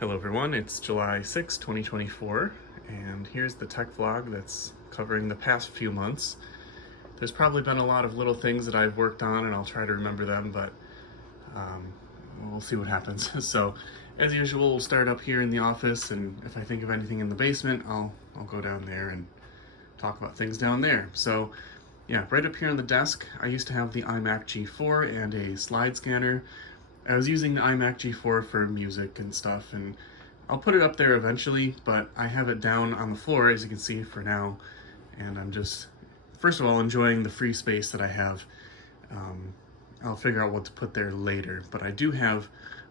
Hello everyone, it's July 6, 2024, and here's the tech vlog that's covering the past few months. There's probably been a lot of little things that I've worked on, and I'll try to remember them, but um, we'll see what happens. So, as usual, we'll start up here in the office, and if I think of anything in the basement, I'll go down there and talk about things down there. So, yeah, right up here on the desk, I used to have the iMac G4 and a slide scanner. I was using the iMac G4 for music and stuff, and I'll put it up there eventually, but I have it down on the floor, as you can see, for now, and I'm just, first of all, enjoying the free space that I have. I'll figure out what to put there later, but I do have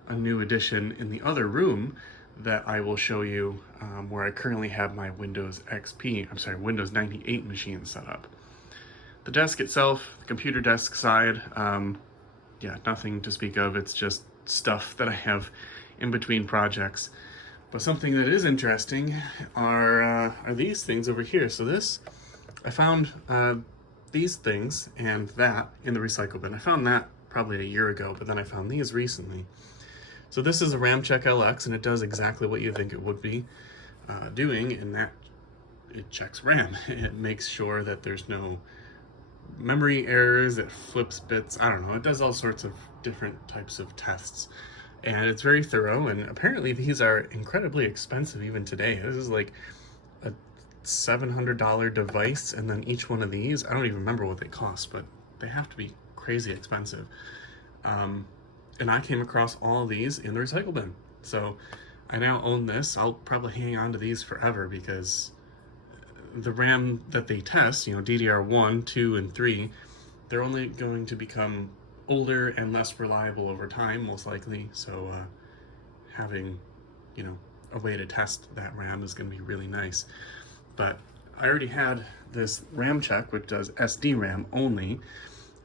a new addition in the other room that I will show you, where I currently have my Windows 98 machine set up. The desk itself, the computer desk side, yeah, nothing to speak of. It's just stuff that I have in between projects. But something that is interesting are these things over here. So this, I found these things and that in the recycle bin. I found that probably a year ago, but then I found these recently. So this is a RamCheck LX, and it does exactly what you think it would be doing, in that it checks RAM. It makes sure that there's no memory errors, it flips bits, I don't know, it does all sorts of different types of tests. And it's very thorough, and apparently these are incredibly expensive even today. This is like a $700 device, and then each one of these, I don't even remember what they cost, but they have to be crazy expensive. And I came across all of these in the recycle bin. So I now own this. I'll probably hang on to these forever because the RAM that they test, you know, DDR1, 2, and 3, they're only going to become older and less reliable over time, most likely. So having, you know, a way to test that RAM is going to be really nice. But I already had this RamCheck, which does SD-RAM only.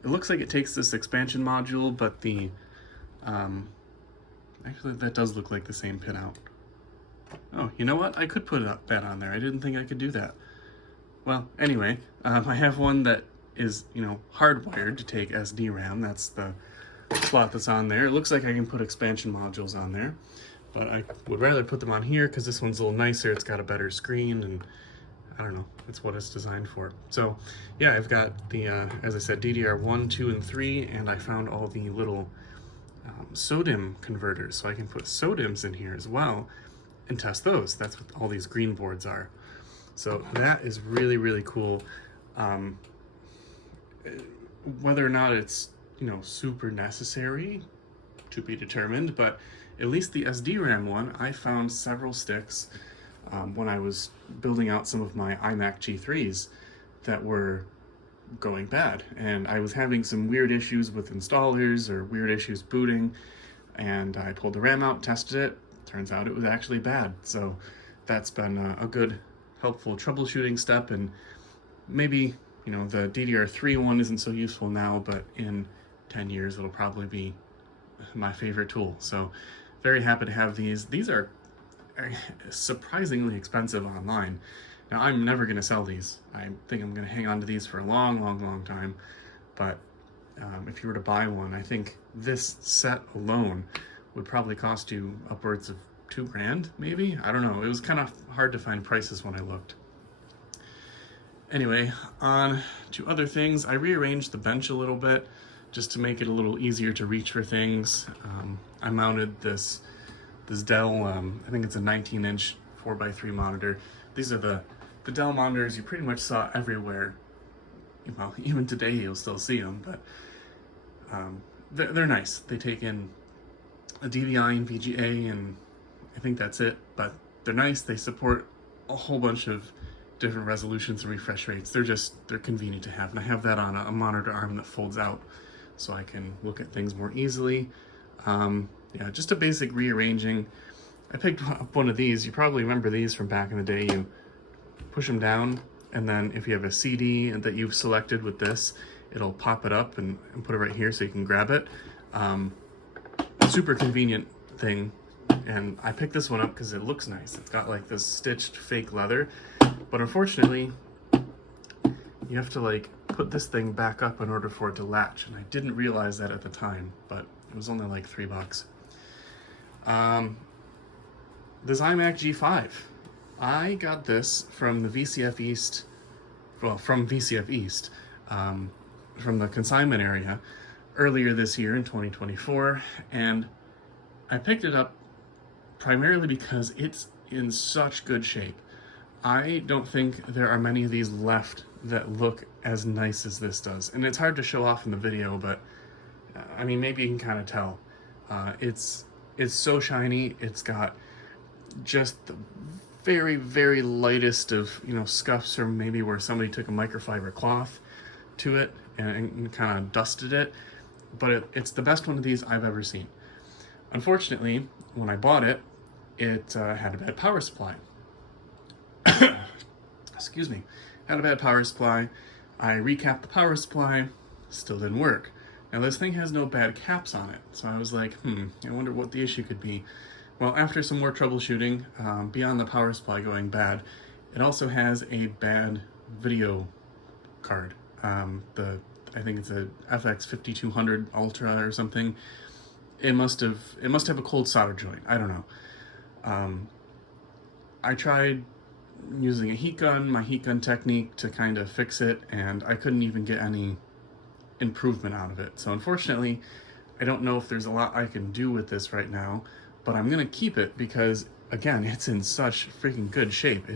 It looks like it takes this expansion module, but the actually that does look like the same pinout. Oh, you know what? I could put that on there. I didn't think I could do that. Well, anyway, I have one that is, you know, hardwired to take SD-RAM. That's the slot that's on there. It looks like I can put expansion modules on there, but I would rather put them on here because this one's a little nicer. It's got a better screen, and I don't know, it's what it's designed for. So, yeah, I've got the, as I said, DDR1, 2, and 3, and I found all the little SODIMM converters, so I can put SODIMMs in here as well and test those. That's what all these green boards are. So that is really, really cool. Whether or not it's, you know, super necessary, to be determined, but at least the SD-RAM one, I found several sticks when I was building out some of my iMac G3s that were going bad. And I was having some weird issues with installers or weird issues booting, and I pulled the RAM out, tested it. Turns out it was actually bad. So that's been a good, helpful troubleshooting step, and maybe, you know, the DDR3 one isn't so useful now, but in 10 years it'll probably be my favorite tool. So very happy to have these. These are surprisingly expensive online. Now, I'm never going to sell these. I think I'm going to hang on to these for a long, long, long time. But if you were to buy one, I think this set alone would probably cost you upwards of $2,000, maybe? I don't know. It was kind of hard to find prices when I looked. Anyway, on to other things. I rearranged the bench a little bit just to make it a little easier to reach for things. I mounted this Dell, I think it's a 19-inch 4x3 monitor. These are the Dell monitors you pretty much saw everywhere. Well, even today you'll still see them, but they're nice. They take in a DVI and VGA, and I think that's it, but they're nice. They support a whole bunch of different resolutions and refresh rates. They're convenient to have, and I have that on a monitor arm that folds out so I can look at things more easily. Yeah, just a basic rearranging. I picked up one of these. You probably remember these from back in the day. You push them down, and then if you have a CD that you've selected with this, it'll pop it up and put it right here so you can grab it. Super convenient thing, and I picked this one up because it looks nice. It's got like this stitched fake leather, but unfortunately you have to like put this thing back up in order for it to latch, and I didn't realize that at the time, but it was only like $3. this iMac G5. I got this from the VCF East, from VCF East, from the consignment area earlier this year in 2024, and I picked it up primarily because it's in such good shape. I don't think there are many of these left that look as nice as this does, and it's hard to show off in the video, but I mean, maybe you can kind of tell. It's so shiny. It's got just the very, very lightest of, you know, scuffs, or maybe where somebody took a microfiber cloth to it and kind of dusted it, but it's the best one of these I've ever seen. Unfortunately, when I bought it, it had a bad power supply. Excuse me. Had a bad power supply. I recapped the power supply, still didn't work. Now this thing has no bad caps on it, so I was like, I wonder what the issue could be. Well, after some more troubleshooting, beyond the power supply going bad, it also has a bad video card. I think it's a FX 5200 Ultra or something. It must have a cold solder joint. I don't know. I tried using a heat gun, my heat gun technique, to kind of fix it, and I couldn't even get any improvement out of it. So unfortunately, I don't know if there's a lot I can do with this right now, but I'm gonna keep it because, again, it's in such freaking good shape.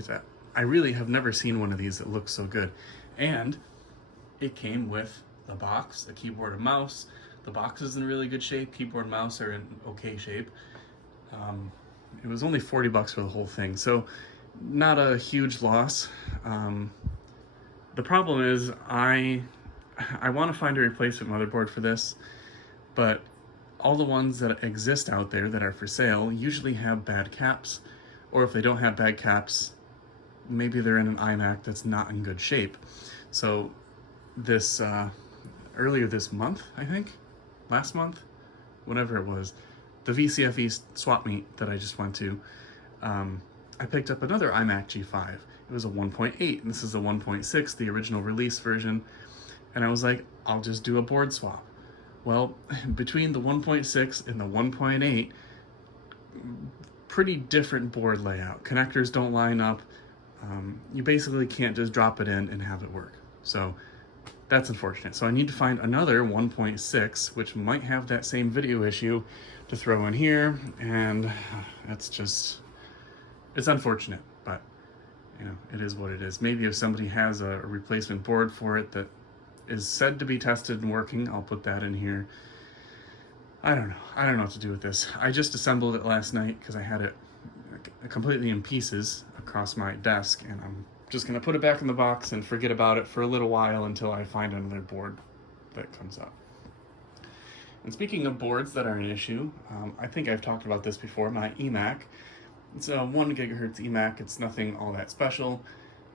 I really have never seen one of these that looks so good. And it came with the box, a keyboard and mouse. The box is in really good shape. Keyboard and mouse are in okay shape. It was only $40 for the whole thing, so not a huge loss. The problem is I want to find a replacement motherboard for this, but all the ones that exist out there that are for sale usually have bad caps, or if they don't have bad caps, maybe they're in an iMac that's not in good shape. So this earlier this month, I think, last month, whenever it was, the VCF East swap meet that I just went to, I picked up another iMac G5. It was a 1.8, and this is a 1.6, the original release version, and I was like, I'll just do a board swap. Well, between the 1.6 and the 1.8, pretty different board layout. Connectors don't line up. You basically can't just drop it in and have it work. So that's unfortunate. So I need to find another 1.6, which might have that same video issue, to throw in here, and it's unfortunate, but you know, it is what it is. Maybe if somebody has a replacement board for it that is said to be tested and working, I'll put that in here. I don't know what to do with this. I just assembled it last night because I had it completely in pieces across my desk, and I'm just gonna put it back in the box and forget about it for a little while until I find another board that comes up. And speaking of boards that are an issue, I think I've talked about this before, my iMac. It's a 1 gigahertz iMac. It's nothing all that special.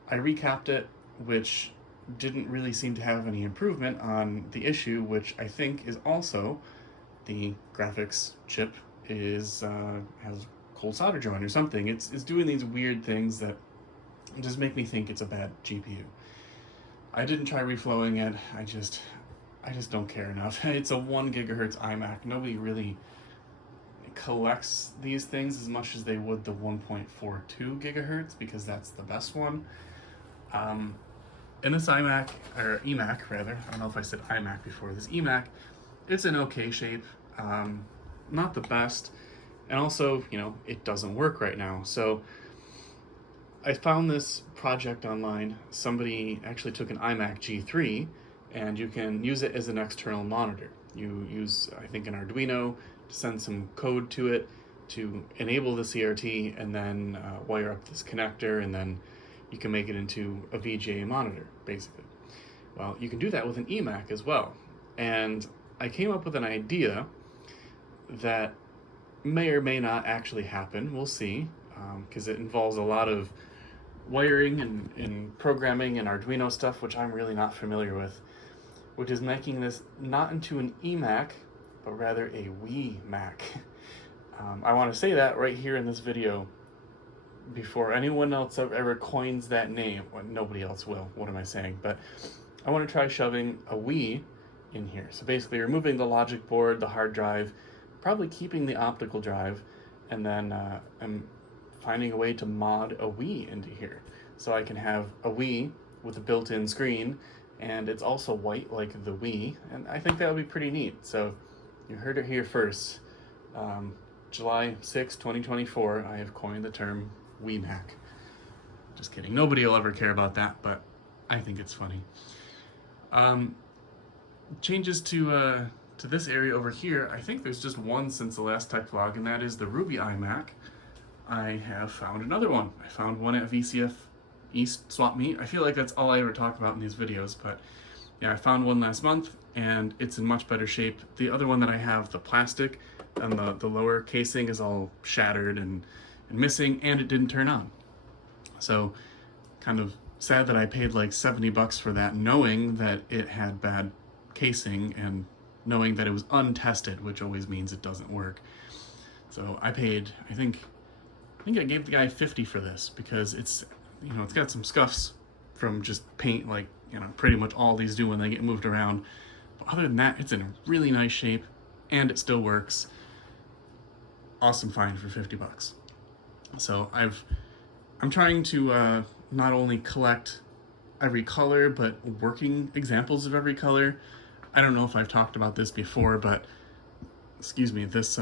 I recapped it, which didn't really seem to have any improvement on the issue, which I think is also the graphics chip has cold solder joint or something. It's doing these weird things that just make me think it's a bad GPU. I didn't try reflowing it. I just don't care enough. It's a 1 gigahertz iMac. Nobody really collects these things as much as they would the 1.42 gigahertz because that's the best one. And this iMac, or eMac rather, I don't know if I said iMac before, this eMac, it's in okay shape, not the best, and also, you know, it doesn't work right now. So I found this project online. Somebody actually took an iMac G3, and you can use it as an external monitor. You use, I think, an Arduino to send some code to it to enable the CRT, and then wire up this connector, and then you can make it into a VGA monitor, basically. Well, you can do that with an eMac as well. And I came up with an idea that may or may not actually happen. We'll see, because it involves a lot of wiring and programming and Arduino stuff, which I'm really not familiar with, which is making this not into an eMac, but rather a WeMac. I want to say that right here in this video before anyone else ever coins that name. Well, nobody else will, what am I saying? But I want to try shoving a Wii in here. So basically removing the logic board, the hard drive, probably keeping the optical drive, and then I'm finding a way to mod a Wii into here. So I can have a Wii with a built-in screen, and it's also white like the Wii, and I think that would be pretty neat. So you heard it here first. July 6, 2024, I have coined the term iMac. Just kidding. Nobody will ever care about that, but I think it's funny. Changes to this area over here. I think there's just one since the last tech vlog, and that is the Ruby iMac. I have found another one. I found one at VCF East Swap Meet. I feel like that's all I ever talk about in these videos, but yeah, I found one last month, and it's in much better shape. The other one that I have, the plastic and the lower casing is all shattered and missing, and it didn't turn on. So kind of sad that I paid like 70 bucks for that, knowing that it had bad casing and knowing that it was untested, which always means it doesn't work. So I paid, I think I gave the guy 50 for this, because it's, you know, it's got some scuffs from just paint, like, you know, pretty much all these do when they get moved around. But other than that, it's in a really nice shape and it still works. Awesome find for 50 bucks. So I'm trying to not only collect every color, but working examples of every color. I don't know if I've talked about this before, but excuse me, this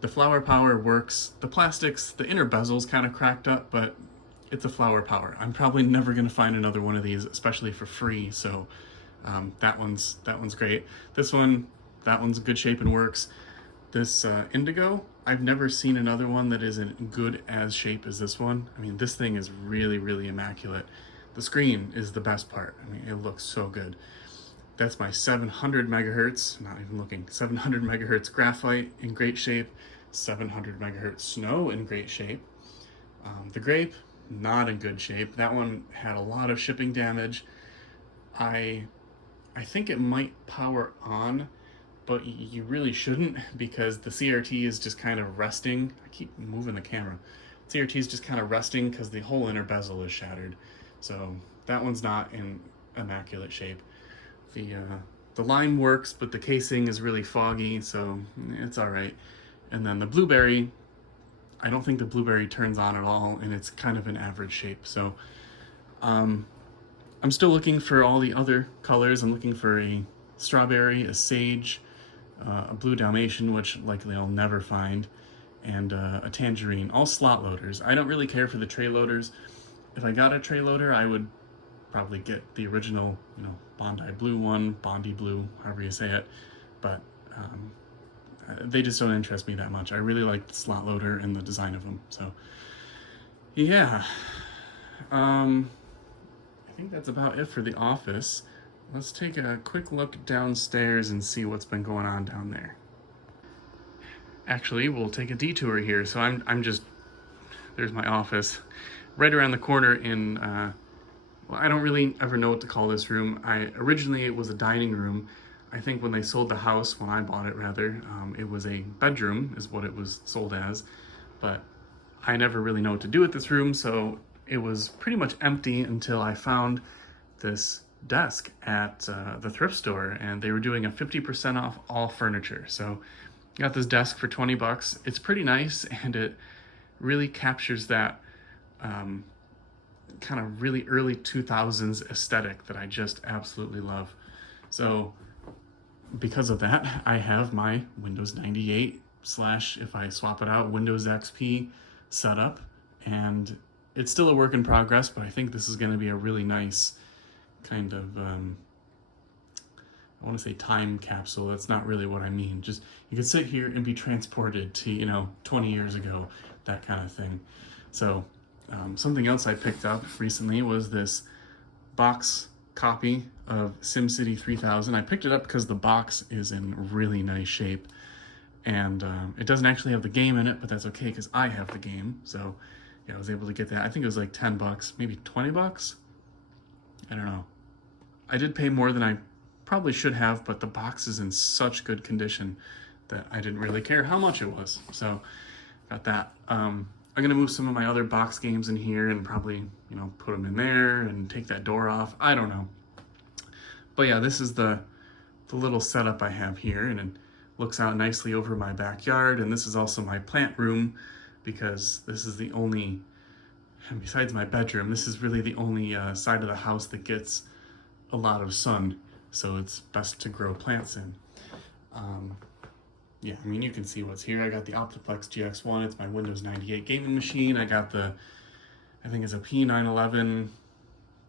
the Flower Power works. The plastics, the inner bezel's kind of cracked up, but it's a Flower Power. I'm probably never gonna find another one of these, especially for free. So that one's great. This one, that one's good shape and works. This Indigo, I've never seen another one that is in good as shape as this one. I mean, this thing is really, really immaculate. The screen is the best part. I mean, it looks so good. That's my 700 megahertz, not even looking, 700 megahertz graphite in great shape, 700 megahertz snow in great shape. The grape, not in good shape. That one had a lot of shipping damage. I think it might power on, but you really shouldn't, because the CRT is just kind of resting. I keep moving the camera. CRT is just kind of resting because the whole inner bezel is shattered. So that one's not in immaculate shape. The lime works, but the casing is really foggy, so it's all right. And then the Blueberry, I don't think the Blueberry turns on at all, and it's kind of in average shape. So I'm still looking for all the other colors. I'm looking for a strawberry, a sage, a blue Dalmatian, which likely I'll never find, and a tangerine, all slot loaders. I don't really care for the tray loaders. If I got a tray loader, I would probably get the original, you know, Bondi Blue one, Bondi Blue, however you say it, but they just don't interest me that much. I really like the slot loader and the design of them, so yeah. I think that's about it for the office. Let's take a quick look downstairs and see what's been going on down there. Actually, we'll take a detour here. So I'm just, there's my office. Right around the corner in, well, I don't really ever know what to call this room. Originally it was a dining room. I think when they sold the house, when I bought it rather, it was a bedroom is what it was sold as. But I never really know what to do with this room, so it was pretty much empty until I found this desk at the thrift store, and they were doing a 50% off all furniture. So I got this desk for 20 bucks. It's pretty nice, and it really captures that kind of really early 2000s aesthetic that I just absolutely love. So because of that, I have my Windows 98 / if I swap it out, Windows XP setup, and it's still a work in progress, but I think this is going to be a really nice kind of, I want to say time capsule. That's not really what I mean. Just, you could sit here and be transported to, you know, 20 years ago, that kind of thing. So something else I picked up recently was this box copy of SimCity 3000. I picked it up because the box is in really nice shape, and it doesn't actually have the game in it, but that's okay because I have the game. So yeah, I was able to get that. I think it was like 10 bucks, maybe 20 bucks. I don't know. I did pay more than I probably should have, but the box is in such good condition that I didn't really care how much it was. So got that. I'm gonna move some of my other box games in here and probably, you know, put them in there and take that door off. I don't know. But yeah, this is the little setup I have here, and it looks out nicely over my backyard. And this is also my plant room. because this is the only, besides my bedroom, this is really the only side of the house that gets a lot of sun, so it's best to grow plants in. Yeah, I mean, you can see what's here. I got the Optiplex GX1. It's my Windows 98 gaming machine. I got the, I think it's a P911,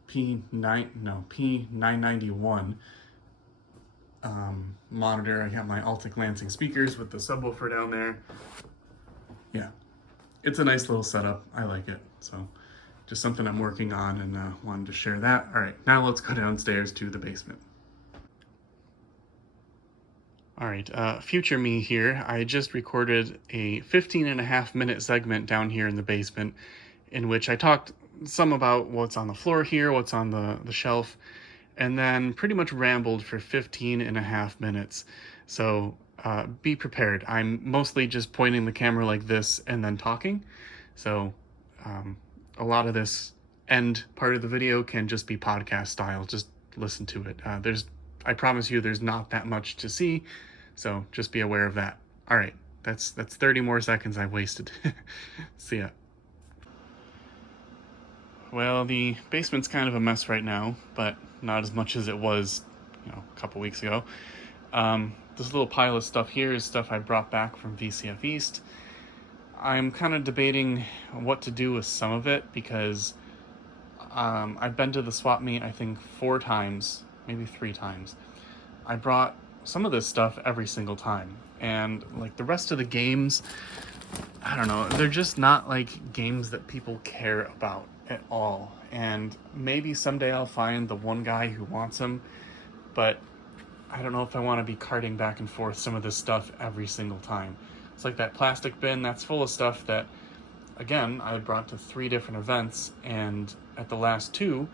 P991 monitor. I got my Altic Lansing speakers with the subwoofer down there. Yeah, it's a nice little setup. I like it. So just something I'm working on, and wanted to share that. All right, now let's go downstairs to the basement. All right, future me here. I just recorded a 15.5-minute segment down here in the basement in which I talked some about what's on the floor here, what's on the shelf, and then pretty much rambled for 15.5 minutes. So be prepared. I'm mostly just pointing the camera like this and then talking. So a lot of this end part of the video can just be podcast style. Just listen to it. I promise you there's not that much to see, so just be aware of that. All right, that's 30 more seconds I've wasted. See ya. Well, the basement's kind of a mess right now, but not as much as it was, a couple weeks ago. This little pile of stuff here is stuff I brought back from VCF East. I'm kind of debating what to do with some of it because I've been to the swap meet, I think 4 times, maybe 3 times. I brought some of this stuff every single time, and like the rest of the games, I don't know, they're just not like games that people care about at all. And maybe someday I'll find the one guy who wants them, but I don't know if I want to be carting back and forth some of this stuff every single time. It's like that plastic bin that's full of stuff that, again, I brought to 3 different events, and at the last 2,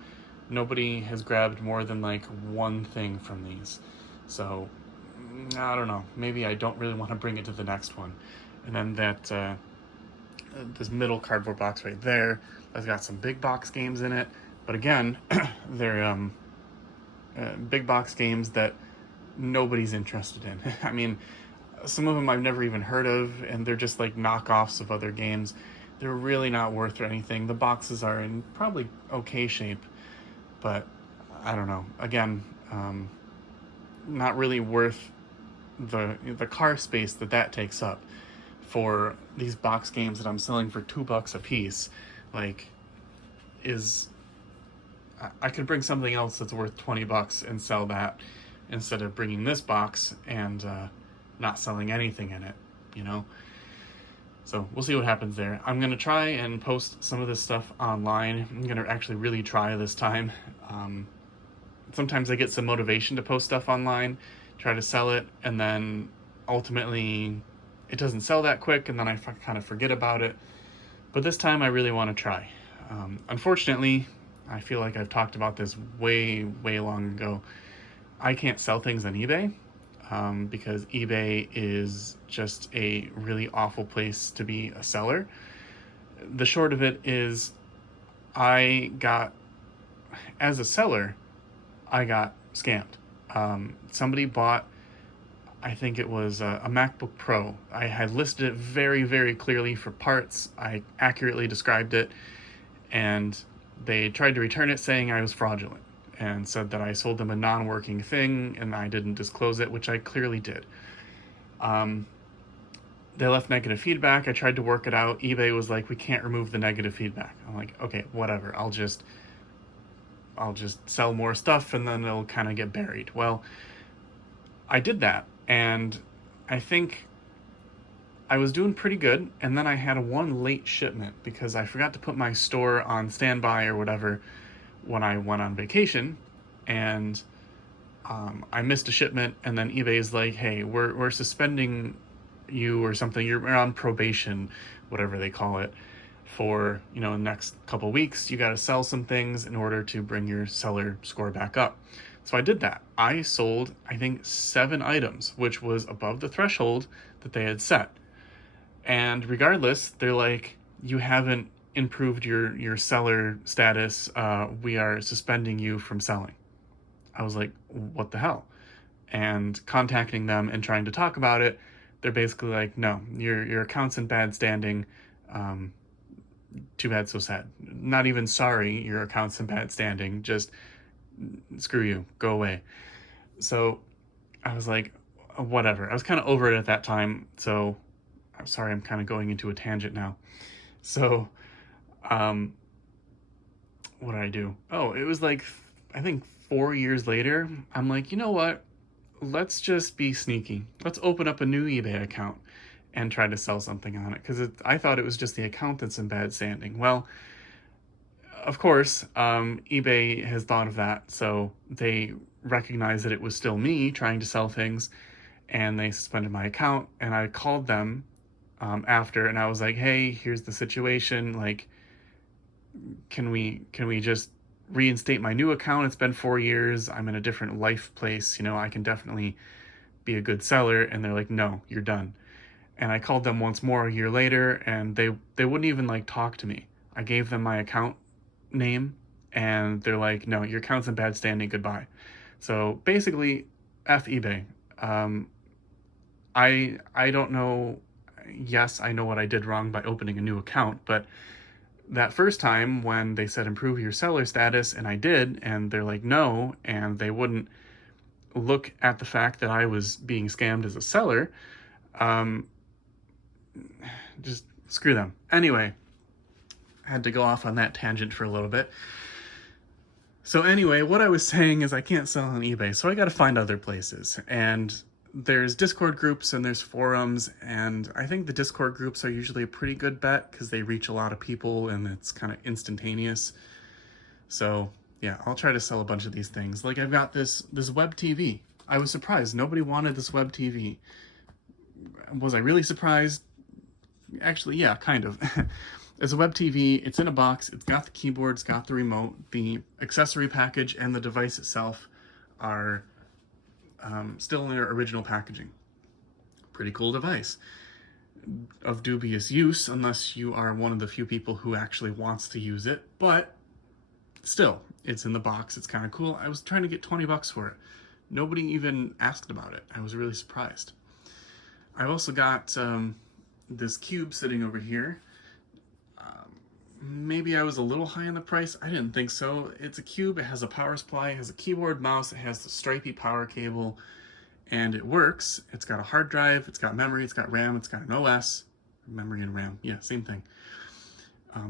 nobody has grabbed more than like 1 thing from these. So I don't know, maybe I don't really want to bring it to the next one. And then that this middle cardboard box right there, that's got some big box games in it, but again, they're big box games that nobody's interested in. I mean, some of them I've never even heard of, and they're just like knockoffs of other games. They're really not worth anything. The boxes are in probably okay shape, but I don't know. Again, not really worth the car space that takes up for these box games that I'm selling for $2 a piece. Like, I could bring something else that's worth $20 and sell that instead of bringing this box and not selling anything in it, So we'll see what happens there. I'm going to try and post some of this stuff online. I'm going to actually really try this time. Sometimes I get some motivation to post stuff online, try to sell it, and then ultimately it doesn't sell that quick, and then I kind of forget about it. But this time I really want to try. Unfortunately, I feel like I've talked about this way, way long ago. I can't sell things on eBay because eBay is just a really awful place to be a seller. The short of it is as a seller, I got scammed. Somebody bought, I think it was a MacBook Pro. I had listed it very, very clearly for parts. I accurately described it, and they tried to return it saying I was fraudulent and said that I sold them a non-working thing and I didn't disclose it, which I clearly did. They left negative feedback. I tried to work it out. eBay was like, we can't remove the negative feedback. I'm like, okay, whatever. I'll just sell more stuff and then it'll kind of get buried. Well, I did that, and I think I was doing pretty good, and then I had one late shipment because I forgot to put my store on standby or whatever when I went on vacation, and I missed a shipment, and then eBay's like, hey, we're suspending you or something, you're on probation, whatever they call it, for the next couple weeks. You got to sell some things in order to bring your seller score back up. So I did that. I sold, I think, 7 items, which was above the threshold that they had set. And regardless, they're like, you haven't improved your seller status. We are suspending you from selling. I was like, what the hell? And contacting them and trying to talk about it, they're basically like, no, your account's in bad standing. Too bad, so sad. Not even sorry your account's in bad standing, just screw you, go away. So I was like, whatever. I was kind of over it at that time, so I'm sorry, I'm kind of going into a tangent now. So, what did I do? Oh, it was like, I think 4 years later, I'm like, you know what? Let's just be sneaky. Let's open up a new eBay account and try to sell something on it, because I thought it was just the account that's in bad standing. Well, of course, eBay has thought of that, so they recognized that it was still me trying to sell things, and they suspended my account. And I called them after, and I was like, "Hey, here's the situation. Like, can we just reinstate my new account? It's been 4 years. I'm in a different life place. You know, I can definitely be a good seller." And they're like, "No, you're done." And I called them once more a year later, and they wouldn't even like talk to me. I gave them my account name, and they're like, "No, your account's in bad standing, goodbye." So basically, F eBay. I don't know. Yes, I know what I did wrong by opening a new account, but that first time when they said improve your seller status, and I did, and they're like, no, and they wouldn't look at the fact that I was being scammed as a seller, just screw them. Anyway, I had to go off on that tangent for a little bit. So anyway, what I was saying is I can't sell on eBay, so I got to find other places. And there's Discord groups and there's forums, and I think the Discord groups are usually a pretty good bet because they reach a lot of people and it's kind of instantaneous. So yeah, I'll try to sell a bunch of these things. Like I've got this web TV. I was surprised nobody wanted this web TV. Was I really surprised? Actually, yeah, kind of. It's a web TV, it's in a box, it's got the keyboard, it's got the remote, the accessory package and the device itself are still in their original packaging. Pretty cool device. Of dubious use, unless you are one of the few people who actually wants to use it, but still, it's in the box, it's kind of cool. I was trying to get $20 for it. Nobody even asked about it. I was really surprised. I've also got this cube sitting over here. Maybe I was a little high on the price. I didn't think so. It's a cube, it has a power supply, it has a keyboard, mouse, it has the stripy power cable, and it works. It's got a hard drive, it's got memory, it's got RAM, it's got an OS. Memory and RAM, yeah, same thing.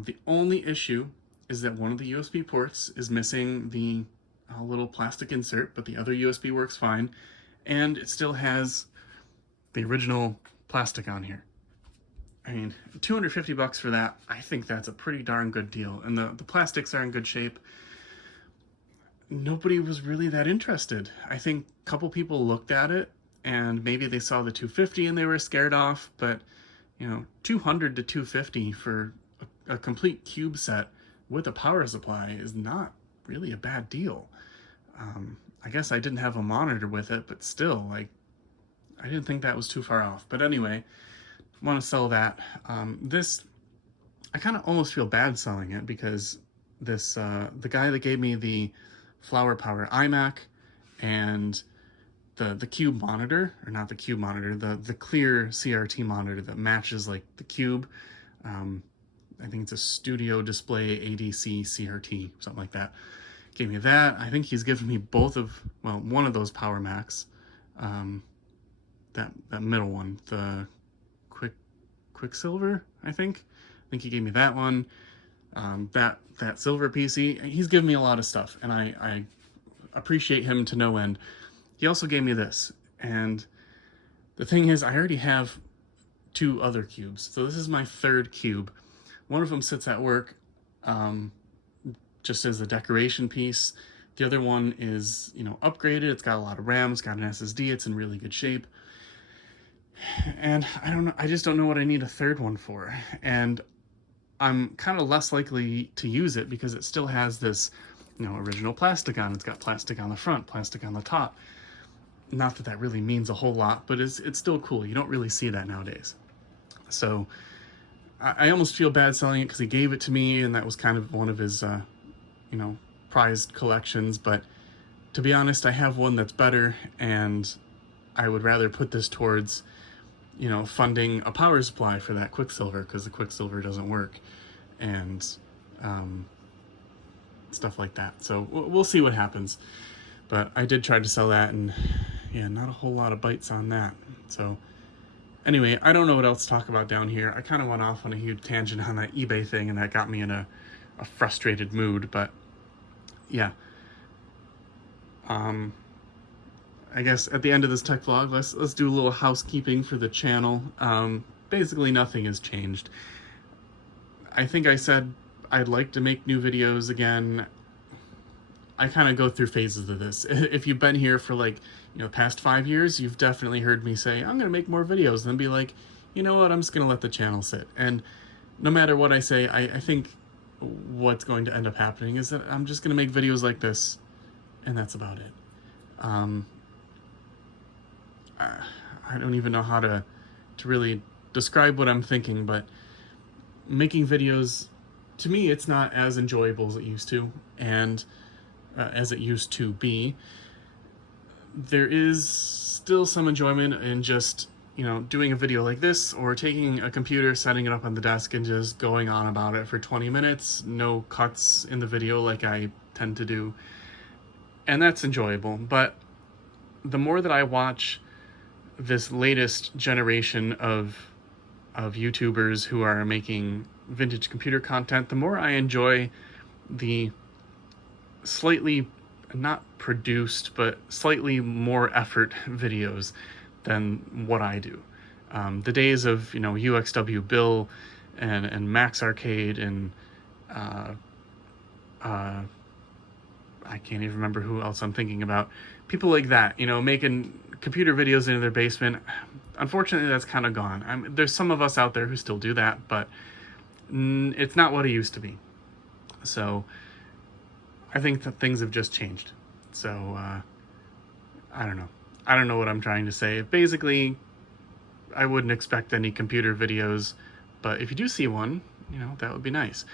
The only issue is that one of the USB ports is missing the little plastic insert, but the other USB works fine, and it still has the original plastic on here. I mean, $250 for that, I think that's a pretty darn good deal. And the plastics are in good shape. Nobody was really that interested. I think a couple people looked at it and maybe they saw the $250 and they were scared off, but you know, $200 to $250 for a complete cube set with a power supply is not really a bad deal. I guess I didn't have a monitor with it, but still, like, I didn't think that was too far off. But anyway, want to sell that. This, I kind of almost feel bad selling it because this the guy that gave me the Flower Power iMac and the cube monitor, or not the cube monitor, the clear CRT monitor that matches like the cube. I think it's a Studio Display ADC CRT, something like that. Gave me that. I think he's given me both of, well, one of those Power Macs. That middle one, the Quicksilver, I think he gave me that one. That silver PC. He's given me a lot of stuff, and I appreciate him to no end. He also gave me this, and the thing is, I already have 2 other cubes, so this is my 3rd cube. One of them sits at work, just as a decoration piece. The other one is, you know, upgraded. It's got a lot of RAM, it's got an SSD, it's in really good shape. And I don't know, I just don't know what I need a 3rd one for. And I'm kind of less likely to use it because it still has this, you know, original plastic on. It's got plastic on the front, plastic on the top. Not that that really means a whole lot, but it's still cool. You don't really see that nowadays. So I almost feel bad selling it because he gave it to me, and that was kind of one of his, you know, prized collections. But to be honest, I have one that's better, and I would rather put this towards, you know, funding a power supply for that Quicksilver because the Quicksilver doesn't work, and stuff like that. So we'll see what happens. But I did try to sell that, and yeah, not a whole lot of bites on that. So anyway, I don't know what else to talk about down here. I kind of went off on a huge tangent on that eBay thing, and that got me in a frustrated mood. But yeah, I guess at the end of this tech vlog, let's do a little housekeeping for the channel. Basically, nothing has changed. I think I said I'd like to make new videos again. I kind of go through phases of this. If you've been here for like, you know, past 5 years, you've definitely heard me say, I'm going to make more videos, and then be like, you know what, I'm just going to let the channel sit. And no matter what I say, I think what's going to end up happening is that I'm just going to make videos like this, and that's about it. I don't even know how to really describe what I'm thinking, but making videos, to me, it's not as enjoyable as it used to, and as it used to be. There is still some enjoyment in just, you know, doing a video like this, or taking a computer, setting it up on the desk, and just going on about it for 20 minutes, no cuts in the video like I tend to do, and that's enjoyable. But the more that I watch this latest generation of YouTubers who are making vintage computer content, the more I enjoy the slightly not produced, but slightly more effort videos than what I do. The days of, you know, UXW Bill and Max Arcade and I can't even remember who else I'm thinking about. People like that, you know, making computer videos in their basement. Unfortunately, that's kind of gone. There's some of us out there who still do that, but it's not what it used to be. So I think that things have just changed. So I don't know. I don't know what I'm trying to say. Basically, I wouldn't expect any computer videos, but if you do see one, you know, that would be nice.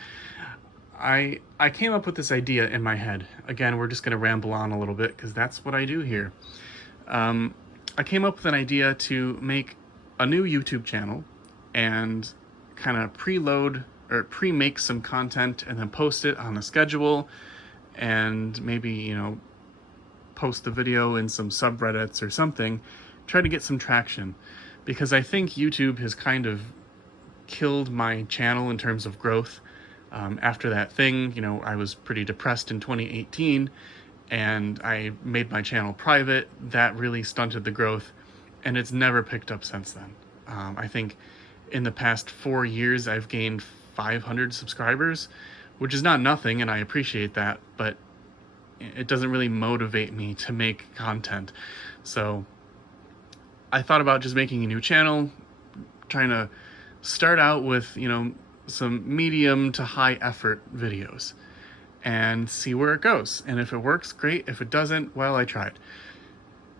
I came up with this idea in my head. Again, we're just going to ramble on a little bit because that's what I do here. I came up with an idea to make a new YouTube channel and kind of preload or pre-make some content and then post it on a schedule, and maybe, you know, post the video in some subreddits or something, try to get some traction, because I think YouTube has kind of killed my channel in terms of growth. After that thing, you know, I was pretty depressed in 2018, and I made my channel private. That really stunted the growth, and it's never picked up since then. I think in the past 4 years, I've gained 500 subscribers, which is not nothing, and I appreciate that, but it doesn't really motivate me to make content. So I thought about just making a new channel, trying to start out with, you know, some medium to high effort videos and see where it goes. And if it works, great. If it doesn't, well, I tried.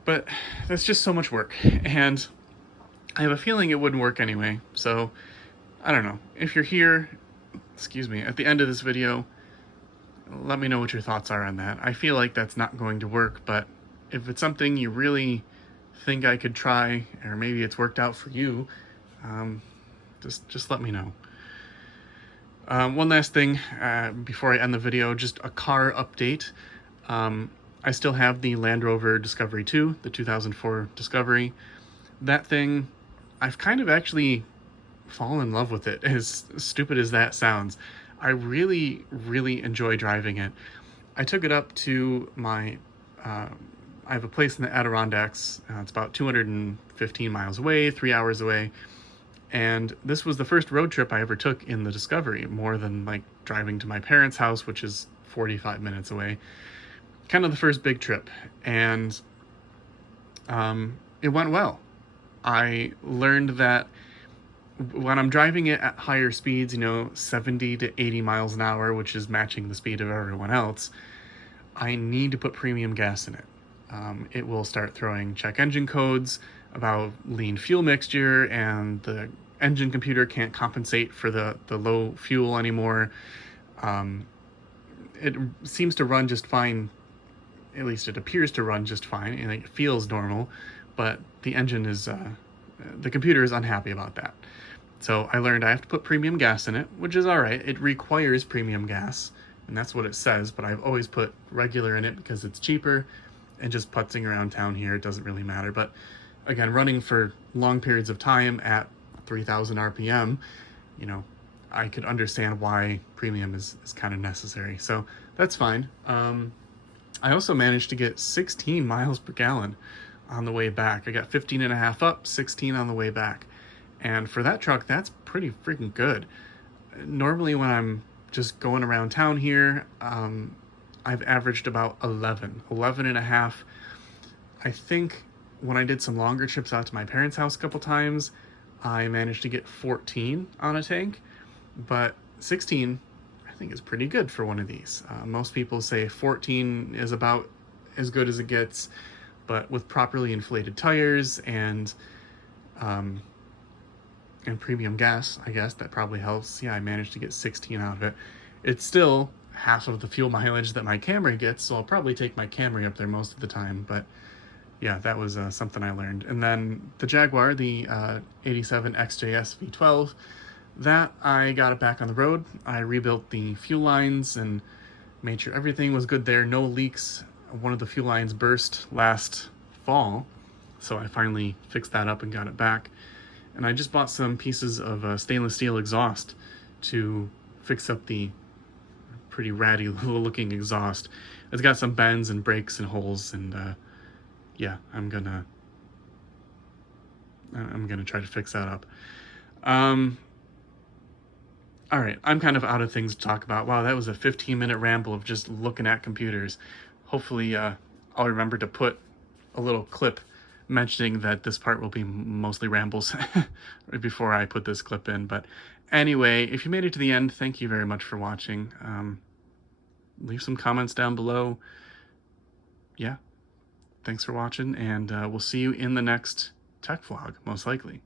But that's just so much work, and I have a feeling it wouldn't work anyway. So I don't know. If you're here, excuse me, at the end of this video, let me know what your thoughts are on that. I feel like that's not going to work, but if it's something you really think I could try, or maybe it's worked out for you, just let me know. One last thing before I end the video, just a car update. I still have the Land Rover Discovery 2, the 2004 Discovery. That thing, I've kind of actually fallen in love with it, as stupid as that sounds. I really, really enjoy driving it. I took it up to my, I have a place in the Adirondacks. It's about 215 miles away, 3 hours away. And this was the first road trip I ever took in the Discovery, more than like driving to my parents' house, which is 45 minutes away. Kind of the first big trip. And it went well. I learned that when I'm driving it at higher speeds, you know, 70 to 80 miles an hour, which is matching the speed of everyone else, I need to put premium gas in it. It will start throwing check engine codes about lean fuel mixture, and the engine computer can't compensate for the low fuel anymore. It seems to run just fine, at least it appears to run just fine, and it feels normal, but the engine is the computer is unhappy about that. So I learned I have to put premium gas in it, which is all right. It requires premium gas, and that's what it says, but I've always put regular in it because it's cheaper, and just putzing around town here, it doesn't really matter. But again, running for long periods of time at 3,000 RPM, you know, I could understand why premium is kind of necessary. So that's fine. I also managed to get 16 miles per gallon on the way back. I got 15 and a half up, 16 on the way back. And for that truck, that's pretty freaking good. Normally when I'm just going around town here, I've averaged about 11 and a half. I think when I did some longer trips out to my parents' house a couple times, I managed to get 14 on a tank, but 16 I think is pretty good for one of these. Most people say 14 is about as good as it gets, but with properly inflated tires and premium gas, I guess that probably helps. Yeah, I managed to get 16 out of it. It's still half of the fuel mileage that my Camry gets, so I'll probably take my Camry up there most of the time, but yeah, that was something I learned. And then the Jaguar, the 87 XJS V12, that I got it back on the road. I rebuilt the fuel lines and made sure everything was good there, no leaks. One of the fuel lines burst last fall, so I finally fixed that up and got it back. And I just bought some pieces of stainless steel exhaust to fix up the pretty ratty looking exhaust. It's got some bends and breaks and holes, and yeah, I'm gonna try to fix that up. All right, I'm kind of out of things to talk about. Wow, that was a 15-minute ramble of just looking at computers. Hopefully, I'll remember to put a little clip mentioning that this part will be mostly rambles right before I put this clip in. But anyway, if you made it to the end, thank you very much for watching. Leave some comments down below. Yeah, thanks for watching, and we'll see you in the next tech vlog, most likely.